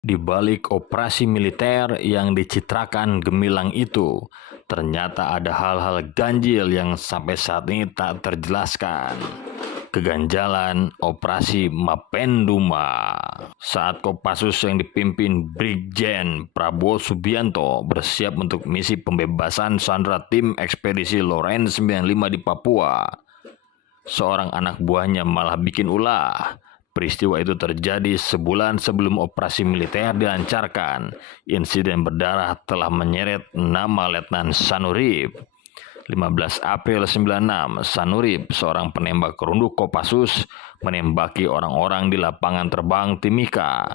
Di balik operasi militer yang dicitrakan gemilang itu, ternyata ada hal-hal ganjil yang sampai saat ini tak terjelaskan. Keganjalan operasi Mapenduma. Saat Kopassus yang dipimpin Brigjen Prabowo Subianto bersiap untuk misi pembebasan sandera tim ekspedisi Lawrence 95 di Papua, seorang anak buahnya malah bikin ulah. Peristiwa itu terjadi sebulan sebelum operasi militer dilancarkan. Insiden berdarah telah menyeret nama Letnan Sanurip. 15 April 96, Sanurip, seorang penembak runduk Kopassus, menembaki orang-orang di lapangan terbang Timika.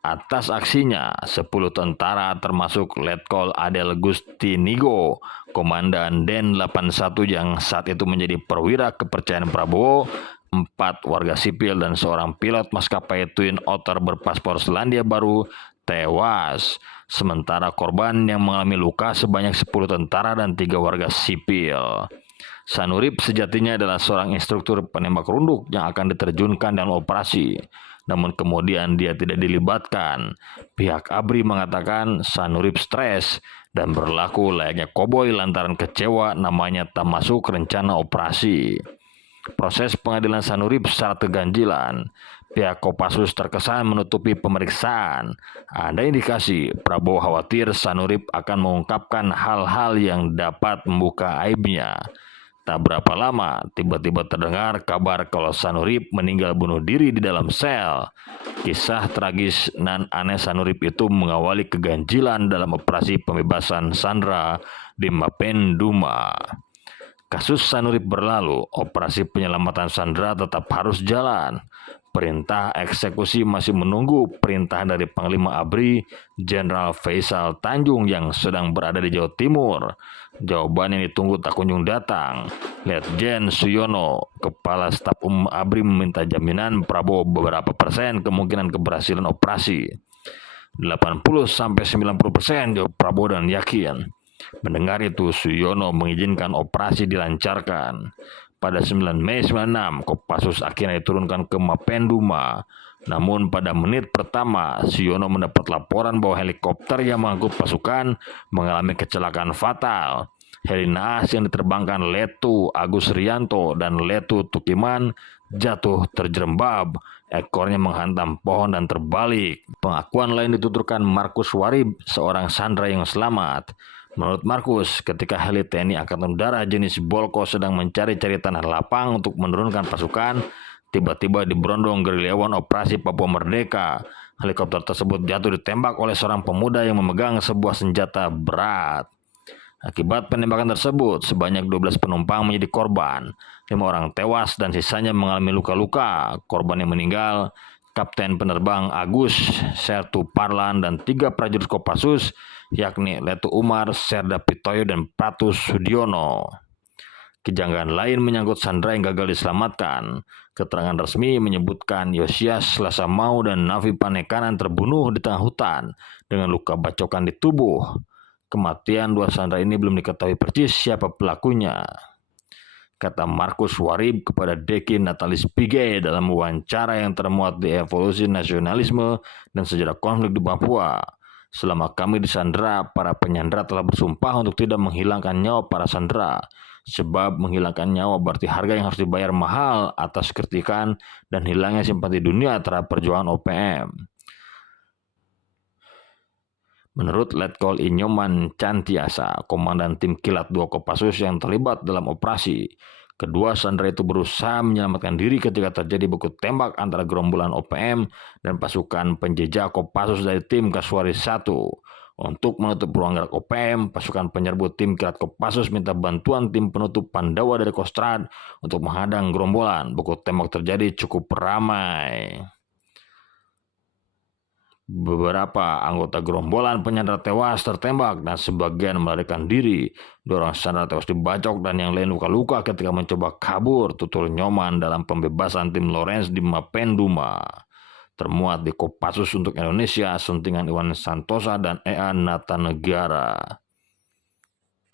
Atas aksinya, 10 tentara termasuk Letkol Adel Gustinigo, Komandan Den 81 yang saat itu menjadi perwira kepercayaan Prabowo, 4 warga sipil dan seorang pilot maskapai Twin Otter berpaspor Selandia Baru tewas. Sementara korban yang mengalami luka sebanyak 10 tentara dan 3 warga sipil. Sanurip sejatinya adalah seorang instruktur penembak runduk yang akan diterjunkan dalam operasi. Namun kemudian dia tidak dilibatkan. Pihak ABRI mengatakan Sanurip stres dan berlaku layaknya koboi lantaran kecewa namanya tak masuk rencana operasi. Proses pengadilan Sanurip secara keganjilan. Pihak Kopassus terkesan menutupi pemeriksaan. Ada indikasi Prabowo khawatir Sanurip akan mengungkapkan hal-hal yang dapat membuka aibnya. Tak berapa lama, tiba-tiba terdengar kabar kalau Sanurip meninggal bunuh diri di dalam sel. Kisah tragis dan aneh Sanurip itu mengawali keganjilan dalam operasi pembebasan sandera di Mapenduma. Kasus Sanurip berlalu, operasi penyelamatan sandera tetap harus jalan. Perintah eksekusi masih menunggu perintah dari Panglima ABRI, Jenderal Faisal Tanjung yang sedang berada di Jawa Timur. Jawaban yang ditunggu tak kunjung datang. Letjen Suyono, Kepala Staf Umum ABRI, meminta jaminan Prabowo beberapa persen kemungkinan keberhasilan operasi. 80-90% jawab Prabowo dan yakin. Mendengar itu, Suyono mengizinkan operasi dilancarkan. Pada 9 Mei 96, Kopassus akhirnya diturunkan ke Mapenduma. Namun pada menit pertama, Suyono mendapat laporan bahwa helikopter yang mengangkut pasukan mengalami kecelakaan fatal. Heli naas yang diterbangkan Letu Agus Rianto dan Letu Tukiman jatuh terjerembab. Ekornya menghantam pohon dan terbalik. Pengakuan lain dituturkan Markus Warib, seorang sandera yang selamat. Menurut Markus, ketika heli TNI Angkatan Udara jenis Bolko sedang mencari-cari tanah lapang untuk menurunkan pasukan, tiba-tiba diberondong gerilyawan operasi Papua Merdeka. Helikopter tersebut jatuh ditembak oleh seorang pemuda yang memegang sebuah senjata berat. Akibat penembakan tersebut, sebanyak 12 penumpang menjadi korban. 5 orang tewas dan sisanya mengalami luka-luka. Korban yang meninggal, Kapten penerbang Agus Sertu Parlan dan 3 prajurit Kopassus, yakni Letu Umar, Serda Pitoyo, dan Pratu Sudiono. Kejanggalan lain menyangkut sandera yang gagal diselamatkan. Keterangan resmi menyebutkan Yosias Lasamau dan Nafi Panekanan terbunuh di tengah hutan dengan luka bacokan di tubuh. Kematian 2 sandera ini belum diketahui persis siapa pelakunya, kata Markus Warib kepada Deki Natalis Pige dalam wawancara yang termuat di Evolusi Nasionalisme dan Sejarah Konflik di Papua. Selama kami disandera, para penyandera telah bersumpah untuk tidak menghilangkan nyawa para sandera. Sebab menghilangkan nyawa berarti harga yang harus dibayar mahal atas kritikan dan hilangnya simpati dunia terhadap perjuangan OPM. Menurut Letkol Inyoman Cantiasa, komandan tim Kilat 2 Kopassus yang terlibat dalam operasi, kedua sandera itu berusaha menyelamatkan diri ketika terjadi baku tembak antara gerombolan OPM dan pasukan penjejak Kopassus dari tim Kasuari 1. Untuk menutup ruang gerak OPM, pasukan penyerbu tim Kilat Kopassus minta bantuan tim penutup Pandawa dari Kostrad untuk menghadang gerombolan. Baku tembak terjadi cukup ramai. Beberapa anggota gerombolan penyandera tewas tertembak dan sebagian melarikan diri. 2 orang sandera tewas dibacok dan yang lain luka-luka ketika mencoba kabur, tutur Nyoman dalam pembebasan tim Lawrence di Mapenduma. Termuat di Kopassus untuk Indonesia, Suntingan Iwan Santosa dan Ea Natanegara.